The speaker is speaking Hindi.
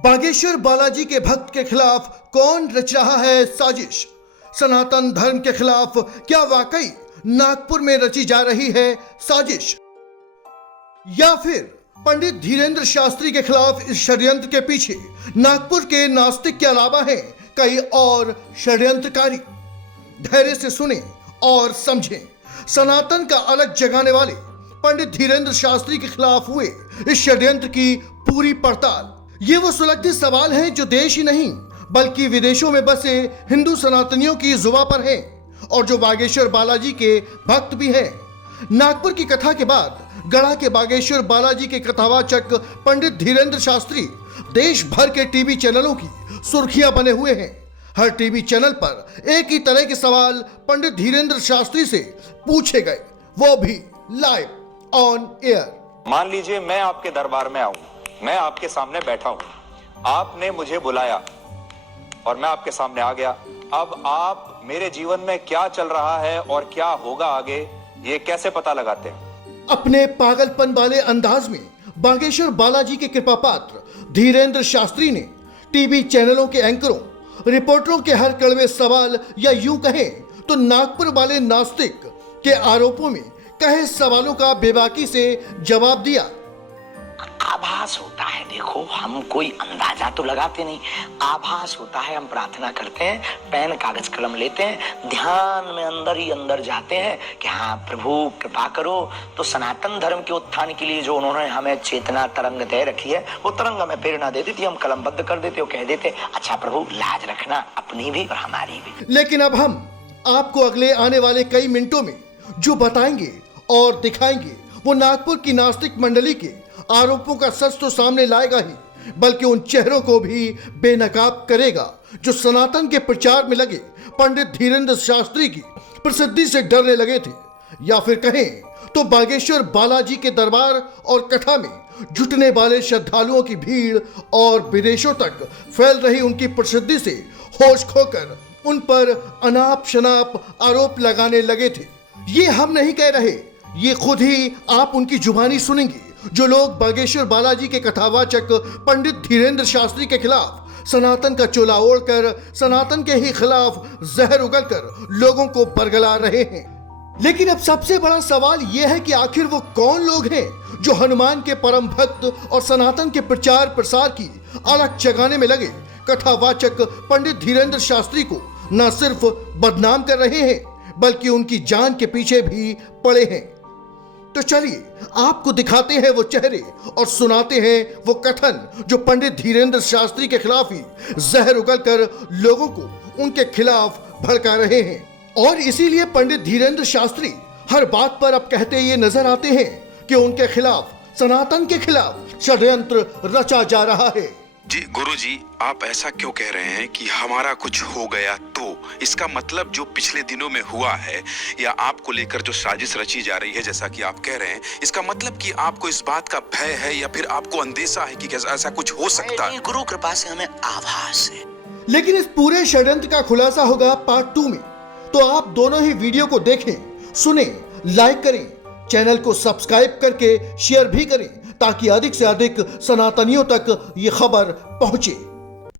बागेश्वर बालाजी के भक्त के खिलाफ कौन रच रहा है साजिश? सनातन धर्म के खिलाफ क्या वाकई नागपुर में रची जा रही है साजिश, या फिर पंडित धीरेंद्र शास्त्री के खिलाफ इस षड्यंत्र के पीछे नागपुर के नास्तिक के अलावा हैं कई और षड्यंत्रकारी? धैर्य से सुने और समझें। सनातन का अलग जगाने वाले पंडित धीरेंद्र शास्त्री के खिलाफ हुए इस षड्यंत्र की पूरी पड़ताल। ये वो सुलगते सवाल हैं जो देश ही नहीं बल्कि विदेशों में बसे हिंदू सनातनियों की जुबां पर हैं और जो बागेश्वर बालाजी के भक्त भी हैं। नागपुर की कथा के बाद गढ़ा के बागेश्वर बालाजी के कथावाचक पंडित धीरेंद्र शास्त्री देश भर के टीवी चैनलों की सुर्खियां बने हुए हैं। हर टीवी चैनल पर एक ही तरह के सवाल पंडित धीरेंद्र शास्त्री से पूछे गए, वो भी लाइव ऑन एयर। मान लीजिए मैं आपके दरबार में आऊं, मैं आपके सामने बैठा हूं, आपने मुझे बुलाया और मैं आपके सामने आ गया। अब आप मेरे जीवन में क्या चल रहा है और क्या होगा आगे, ये कैसे पता लगाते हैं? अपने पागलपन वाले अंदाज में बागेश्वर बालाजी के कृपा पात्र धीरेंद्र शास्त्री ने टीवी चैनलों के एंकरों, रिपोर्टरों के हर कड़वे सवाल या यूं कहें तो नागपुर वाले नास्तिक के आरोपों में कहे सवालों का बेबाकी से जवाब दिया। आभास होता है, देखो हम कोई अंदाजा तो लगाते नहीं, आभास होता है। हम प्रार्थना करते हैं, पेन कागज कलम लेते हैं, ध्यान में अंदर ही अंदर जाते हैं कि हाँ प्रभु कृपा करो। तो सनातन धर्म के उत्थान के लिए जो उन्होंने हमें चेतना तरंग दे रखी है, वो तरंग हमें प्रेरणा दे देती, हम कलमबद्ध कर देते, वो कह देते अच्छा प्रभु लाज रखना अपनी भी और हमारी भी। लेकिन अब हम आपको अगले आने वाले कई मिनटों में जो बताएंगे और दिखाएंगे वो नागपुर की नास्तिक मंडली के आरोपों का सच तो सामने लाएगा ही, बल्कि उन चेहरों को भी बेनकाब करेगा जो सनातन के प्रचार में लगे पंडित धीरेंद्र शास्त्री की प्रसिद्धि से डरने लगे थे, या फिर कहें तो बागेश्वर बालाजी के दरबार और कथा में जुटने वाले श्रद्धालुओं की भीड़ और विदेशों तक फैल रही उनकी प्रसिद्धि से होश खोकर उन पर अनाप शनाप आरोप लगाने लगे थे। ये हम नहीं कह रहे, ये खुद ही आप उनकी जुबानी सुनेंगे। जो लोग बागेश्वर बालाजी के कथावाचक पंडित धीरेंद्र शास्त्री के खिलाफ सनातन का चोला ओढ़कर सनातन के ही खिलाफ जहर उगलकर लोगों को बरगला रहे हैं। लेकिन अब सबसे बड़ा सवाल यह है कि आखिर वो कौन लोग हैं जो हनुमान के परम भक्त और सनातन के प्रचार प्रसार की अलग जगाने में लगे कथावाचक पंडित धीरेंद्र शास्त्री को न सिर्फ बदनाम कर रहे हैं बल्कि उनकी जान के पीछे भी पड़े हैं। तो चलिए आपको दिखाते हैं वो चेहरे और सुनाते हैं वो कथन जो पंडित धीरेंद्र शास्त्री के खिलाफ ही जहर उगलकर लोगों को उनके खिलाफ भड़का रहे हैं। और इसीलिए पंडित धीरेंद्र शास्त्री हर बात पर अब कहते ये नजर आते हैं कि उनके खिलाफ, सनातन के खिलाफ षड्यंत्र रचा जा रहा है। जी गुरुजी, आप ऐसा क्यों कह रहे हैं कि हमारा कुछ हो गया तो? इसका मतलब जो पिछले दिनों में हुआ है या आपको लेकर जो साजिश रची जा रही है जैसा कि आप कह रहे हैं, इसका मतलब कि आपको इस बात का भय है या फिर आपको अंदेशा है कि ऐसा कुछ हो सकता है? गुरु कृपा से हमें आभास है। लेकिन इस पूरे षड्यंत्र का खुलासा होगा पार्ट 2 में, तो आप दोनों ही वीडियो को देखें, सुने, लाइक करें, चैनल को सब्सक्राइब करके शेयर भी करें ताकि अधिक से अधिक सनातनियों तक ये खबर पहुंचे।